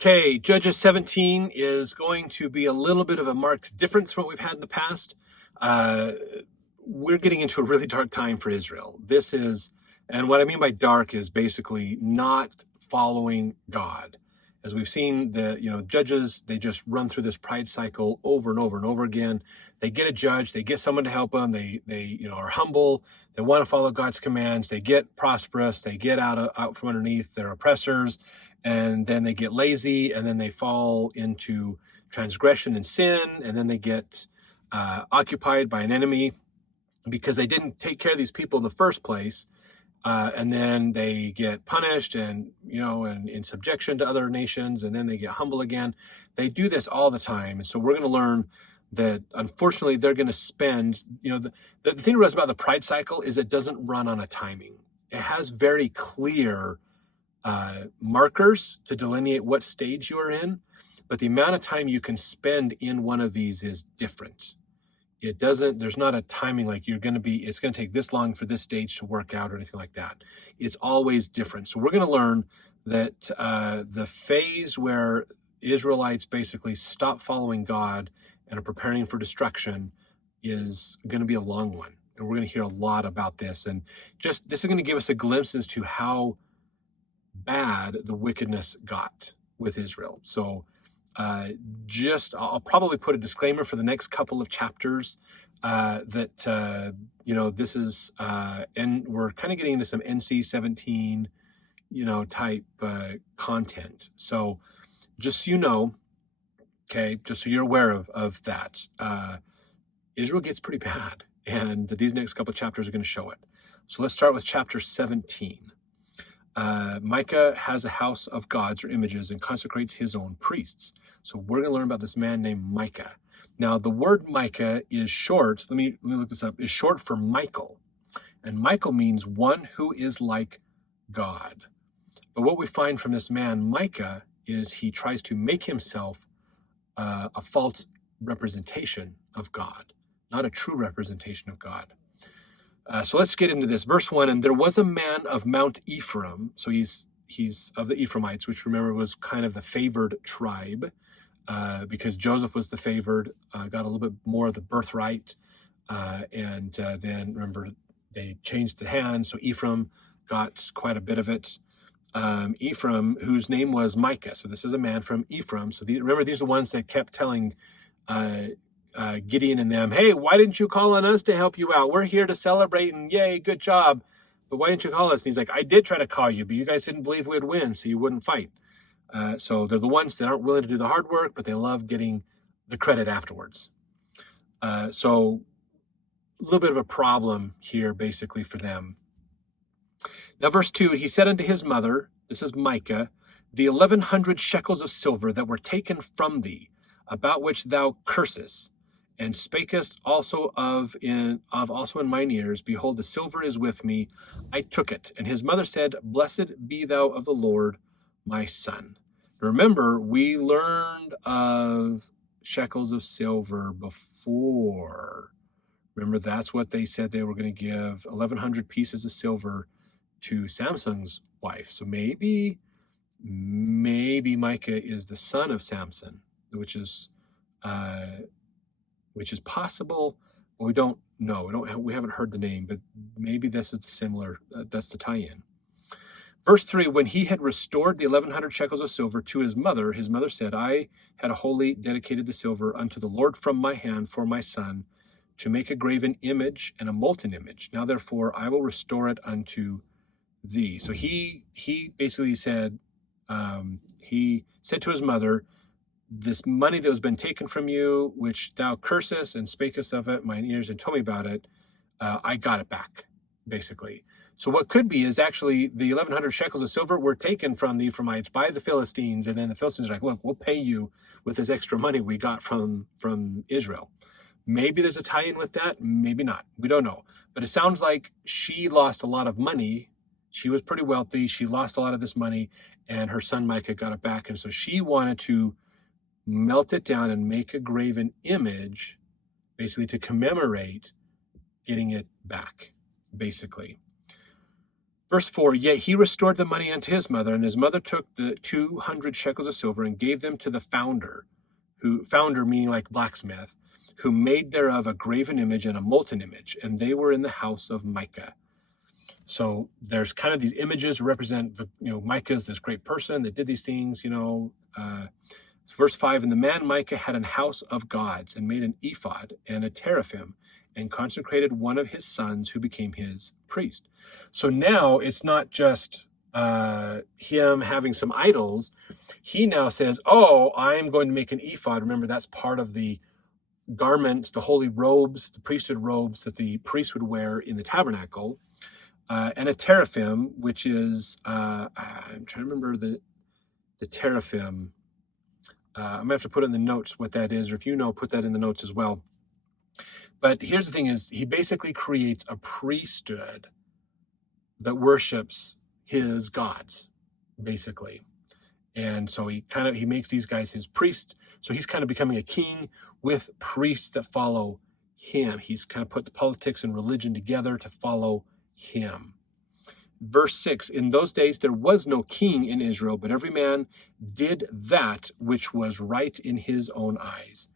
Okay, Judges 17 is going to be a little bit of a marked difference from what we've had in the past. Uh, we're getting into a really dark time for Israel. And what I mean by dark is basically not following God. As we've seen, judges, they just run through this pride cycle over and over and over again. They get a judge, they get someone to help them, they are humble, they want to follow God's commands, they get prosperous, they get out from underneath their oppressors, and then they get lazy, and then they fall into transgression and sin, and then they get occupied by an enemy because they didn't take care of these people in the first place, and then they get punished and in subjection to other nations, and then they get humble again. They do this all the time, and so we're going to learn that unfortunately they're going to spend. The thing to us about the pride cycle is it doesn't run on a timing. It has very clear markers to delineate what stage you are in, but the amount of time you can spend in one of these is different. There's not a timing like it's going to take this long for this stage to work out or anything like that. It's always different. So we're going to learn that the phase where Israelites basically stop following God and are preparing for destruction is going to be a long one. And we're going to hear a lot about this. And this is going to give us a glimpse as to how bad the wickedness got with Israel. So I'll probably put a disclaimer for the next couple of chapters that this is and we're kind of getting into some NC-17 type content. So just so you know, just so you're aware of that, Israel gets pretty bad, and these next couple of chapters are going to show it. So let's start with chapter 17. Micah has a house of gods or images and consecrates his own priests. So we're going to learn about this man named Micah. Now, the word Micah is short. Let me look this up. Is short for Michael, and Michael means one who is like God. But what we find from this man Micah is he tries to make himself a false representation of God, not a true representation of God. So let's get into this. Verse 1, and there was a man of Mount Ephraim. So he's of the Ephraimites, which remember was kind of the favored tribe because Joseph was the favored, got a little bit more of the birthright. And then remember, they changed the hand. So Ephraim got quite a bit of it. Ephraim, whose name was Micah. So this is a man from Ephraim. So remember, these are the ones that kept telling Gideon and them, hey, why didn't you call on us to help you out? We're here to celebrate and yay, good job. But why didn't you call us? And he's like, I did try to call you, but you guys didn't believe we'd win, so you wouldn't fight. So they're the ones that aren't willing to do the hard work, but they love getting the credit afterwards. So a little bit of a problem here basically for them. Now, verse 2, he said unto his mother, this is Micah, the 1,100 shekels of silver that were taken from thee, about which thou cursest, and spakest also of in mine ears, behold, the silver is with me, I took it. And his mother said, blessed be thou of the Lord, my son. Remember, we learned of shekels of silver before. Remember, that's what they said they were going to give 1,100 pieces of silver to Samson's wife. So maybe Micah is the son of Samson, which is possible, but we don't know. We haven't heard the name, but maybe this is similar. That's the tie-in. Verse 3, when he had restored the 1,100 shekels of silver to his mother said, I had wholly dedicated the silver unto the Lord from my hand for my son, to make a graven image and a molten image. Now therefore I will restore it unto thee. So he basically said, he said to his mother, this money that has been taken from you, which thou cursest and spakest of it, mine ears, and told me about it, I got it back, basically. So what could be is actually the 1,100 shekels of silver were taken from the Ephraimites by the Philistines, and then the Philistines are like, look, we'll pay you with this extra money we got from Israel. Maybe there's a tie-in with that, maybe not. We don't know. But it sounds like she lost a lot of money. She was pretty wealthy. She lost a lot of this money, and her son Micah got it back. And so she wanted to melt it down and make a graven image, basically to commemorate getting it back, basically. Verse 4, yet he restored the money unto his mother, and his mother took the 200 shekels of silver and gave them to the founder meaning like blacksmith, who made thereof a graven image and a molten image, and they were in the house of Micah. So there's kind of these images represent Micah's this great person that did these things, verse 5, and the man Micah had an house of gods and made an ephod and a teraphim and consecrated one of his sons who became his priest. So now it's not just him having some idols. He now says, oh, I'm going to make an ephod. Remember, that's part of the garments, the holy robes, the priesthood robes that the priest would wear in the tabernacle. And a teraphim, which is, I'm trying to remember the teraphim. I'm going to have to put it in the notes what that is, or if you know, put that in the notes as well. But here's the thing is, he basically creates a priesthood that worships his gods, basically. And so he makes these guys his priest. So he's kind of becoming a king with priests that follow him. He's kind of put the politics and religion together to follow him. Verse 6, in those days there was no king in Israel, but every man did that which was right in his own eyes.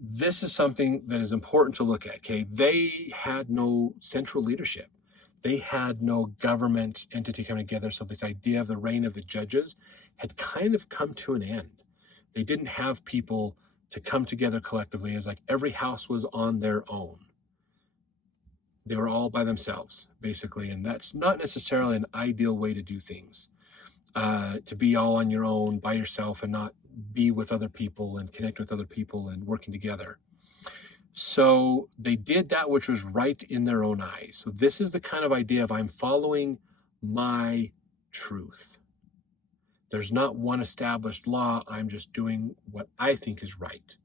This is something that is important to look at, okay? They had no central leadership. They had no government entity coming together, so this idea of the reign of the judges had kind of come to an end. They didn't have people to come together collectively. It's like every house was on their own. They were all by themselves, basically, and that's not necessarily an ideal way to do things, to be all on your own, by yourself, and not be with other people and connect with other people and working together. So they did that which was right in their own eyes. So this is the kind of idea of I'm following my truth. There's not one established law. I'm just doing what I think is right.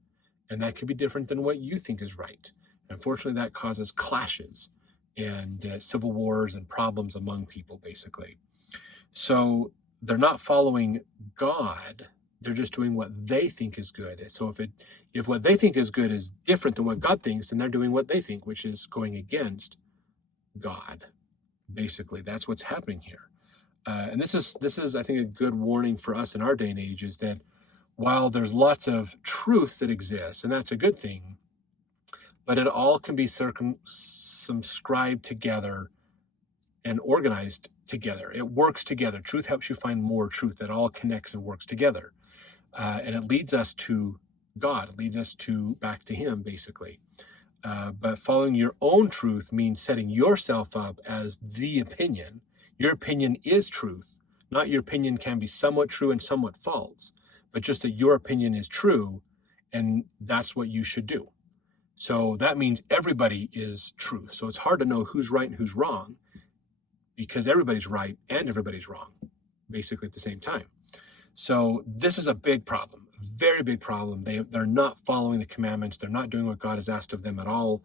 And that could be different than what you think is right. Unfortunately, that causes clashes and civil wars and problems among people, basically. So they're not following God. They're just doing what they think is good. So if what they think is good is different than what God thinks, then they're doing what they think, which is going against God. Basically, that's what's happening here. And this is, I think, a good warning for us in our day and age, is that while there's lots of truth that exists, and that's a good thing, but it all can be circumscribed together and organized together. It works together. Truth helps you find more truth. That all connects and works together. And it leads us to God. It leads us back to him, basically. But following your own truth means setting yourself up as the opinion. Your opinion is truth. Not your opinion can be somewhat true and somewhat false, but just that your opinion is true, and that's what you should do. So that means everybody is truth. So it's hard to know who's right and who's wrong, because everybody's right and everybody's wrong, basically at the same time. So this is a big problem, very big problem. They're not following the commandments. They're not doing what God has asked of them at all.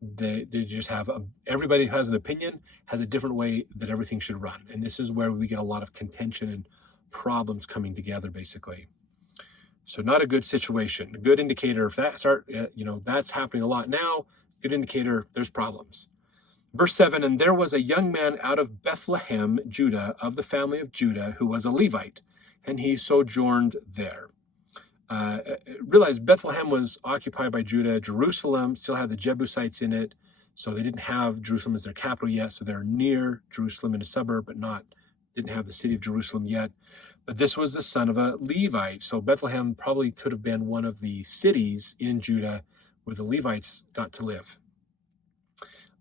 They just have everybody who has an opinion has a different way that everything should run. And this is where we get a lot of contention and problems coming together, basically. So not a good situation. A good indicator, if that's happening a lot now, good indicator there's problems. Verse 7, and there was a young man out of Bethlehem, Judah, of the family of Judah, who was a Levite, and he sojourned there. Realize Bethlehem was occupied by Judah. Jerusalem still had the Jebusites in it, so they didn't have Jerusalem as their capital yet, so they're near Jerusalem in a suburb, but didn't have the city of Jerusalem yet. But this was the son of a Levite, so Bethlehem probably could have been one of the cities in Judah where the Levites got to live.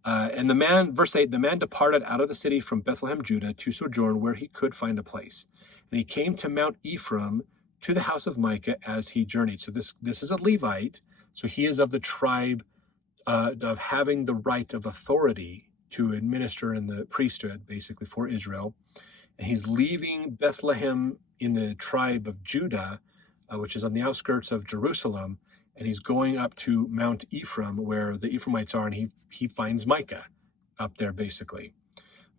And the man, verse 8, the man departed out of the city from Bethlehem, Judah, to sojourn where he could find a place. And he came to Mount Ephraim, to the house of Micah, as he journeyed. So this is a Levite, so he is of the tribe of having the right of authority to administer in the priesthood, basically, for Israel. And he's leaving Bethlehem in the tribe of Judah, which is on the outskirts of Jerusalem, and he's going up to Mount Ephraim, where the Ephraimites are, and he finds Micah up there, basically.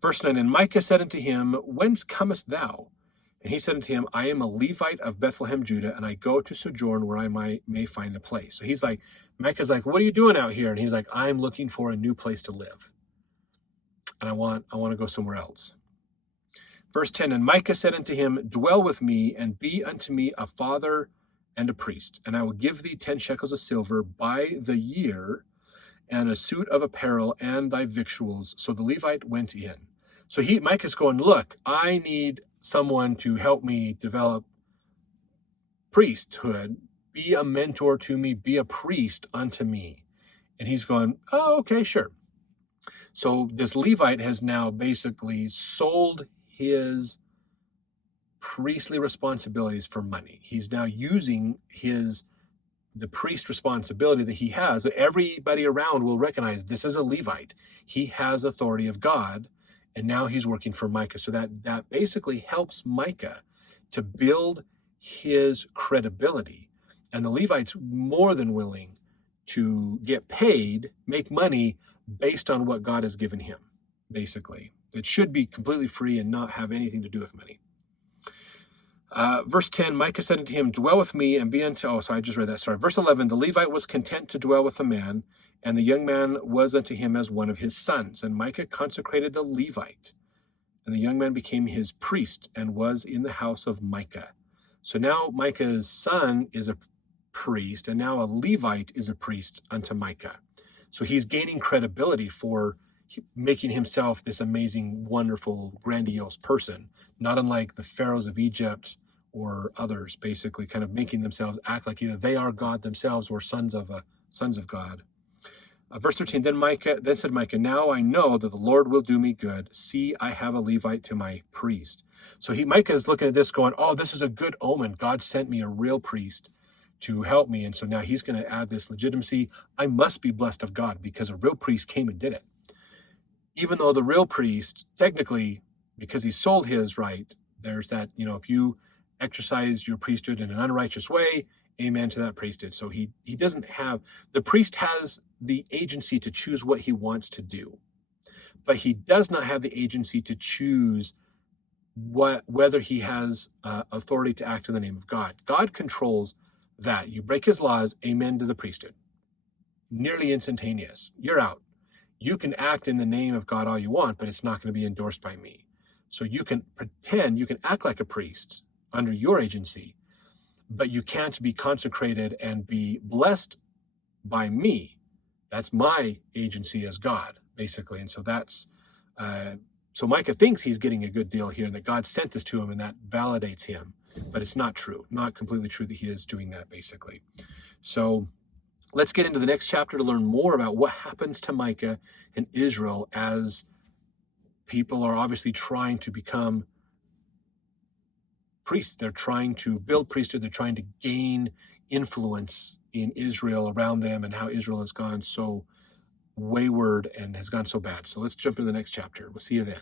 Verse 9, and Micah said unto him, whence comest thou? And he said unto him, I am a Levite of Bethlehem, Judah, and I go to sojourn where I may find a place. So Micah's like, what are you doing out here? And he's like, I'm looking for a new place to live. and I want to go somewhere else. Verse 10, and Micah said unto him, dwell with me, and be unto me a father and a priest, and I will give thee 10 shekels of silver by the year, and a suit of apparel, and thy victuals. So the Levite went in. So Micah's going, look, I need someone to help me develop priesthood, be a mentor to me, be a priest unto me. And he's going, oh, okay, sure. So this Levite has now basically sold his priestly responsibilities for money. He's now using the priest responsibility that he has. Everybody around will recognize this is a Levite. He has authority of God, and now he's working for Micah. So that basically helps Micah to build his credibility. And the Levite's more than willing to get paid, make money based on what God has given him, basically. It should be completely free and not have anything to do with money. Verse 10, Micah said unto him, dwell with me and be unto... Oh, so I just read that. Sorry. Verse 11, the Levite was content to dwell with a man, and the young man was unto him as one of his sons. And Micah consecrated the Levite, and the young man became his priest and was in the house of Micah. So now Micah's son is a priest, and now a Levite is a priest unto Micah. So he's gaining credibility for making himself this amazing, wonderful, grandiose person, not unlike the pharaohs of Egypt or others, basically kind of making themselves act like either they are God themselves or sons of God. Verse 13, then said Micah, now I know that the Lord will do me good. See, I have a Levite to my priest. So Micah is looking at this going, oh, this is a good omen. God sent me a real priest to help me. And so now he's going to add this legitimacy. I must be blessed of God because a real priest came and did it. Even though the real priest, technically, because he sold his right, there's that, if you exercise your priesthood in an unrighteous way, amen to that priesthood. So he doesn't have, the priest has the agency to choose what he wants to do, but he does not have the agency to choose whether he has authority to act in the name of God. God controls that. You break his laws, amen to the priesthood. Nearly instantaneous. You're out. You can act in the name of God all you want, but it's not going to be endorsed by me. So you can pretend, you can act like a priest under your agency, but you can't be consecrated and be blessed by me. That's my agency as God, basically. And so so Micah thinks he's getting a good deal here and that God sent this to him and that validates him, but it's not true, not completely true that he is doing that, basically. So let's get into the next chapter to learn more about what happens to Micah and Israel as people are obviously trying to become priests. They're trying to build priesthood. They're trying to gain influence in Israel around them and how Israel has gone so wayward and has gone so bad. So let's jump into the next chapter. We'll see you then.